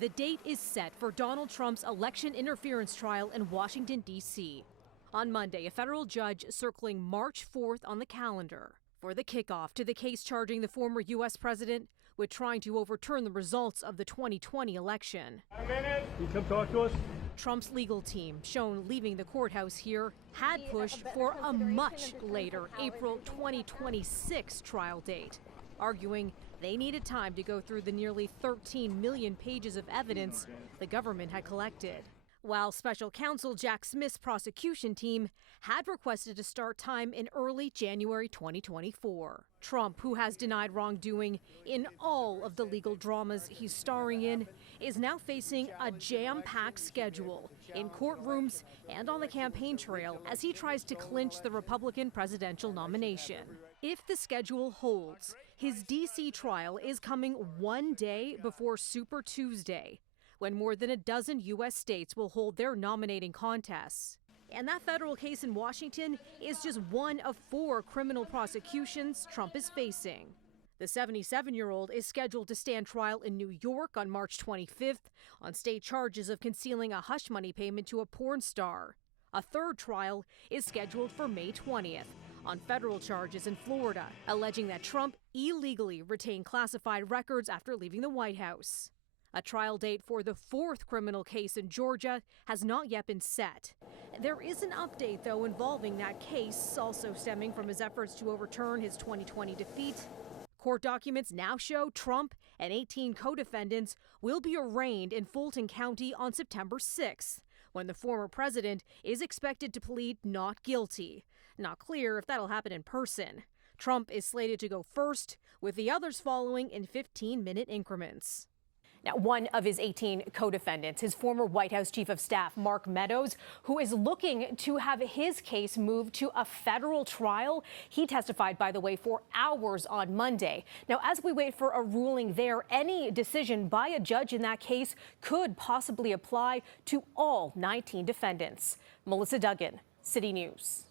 The date is set for Donald Trump's election interference trial in Washington, D.C. On Monday, a federal judge circling March 4th on the calendar for the kickoff to the case charging the former U.S. president with trying to overturn the results of the 2020 election. A minute. You come talk to us. Trump's legal team, shown leaving the courthouse here, had pushed for a much later April 2026 trial date, arguing they needed time to go through the nearly 13 million pages of evidence the government had collected. While special counsel Jack Smith's prosecution team had requested to start time in early January 2024. Trump, who has denied wrongdoing in all of the legal dramas he's starring in, is now facing a jam-packed schedule in courtrooms and on the campaign trail as he tries to clinch the Republican presidential nomination. If the schedule holds, his D.C. trial is coming one day before Super Tuesday, when more than a dozen U.S. states will hold their nominating contests. And that federal case in Washington is just one of 4 criminal prosecutions Trump is facing. The 77-year-old is scheduled to stand trial in New York on March 25th on state charges of concealing a hush money payment to a porn star. A third trial is scheduled for May 20th on federal charges in Florida, alleging that Trump illegally retained classified records after leaving the White House. A trial date for the 4th criminal case in Georgia has not yet been set. There is an update, though, involving that case, also stemming from his efforts to overturn his 2020 defeat. Court documents now show Trump and 18 co-defendants will be arraigned in Fulton County on September 6th, when the former president is expected to plead not guilty. Not clear if that'll happen in person. Trump is slated to go first, with the others following in 15-minute increments. Now, one of his 18 co-defendants, his former White House Chief of Staff, Mark Meadows, who is looking to have his case moved to a federal trial. He testified, by the way, for hours on Monday. Now, as we wait for a ruling there, any decision by a judge in that case could possibly apply to all 19 defendants. Melissa Duggan, City News.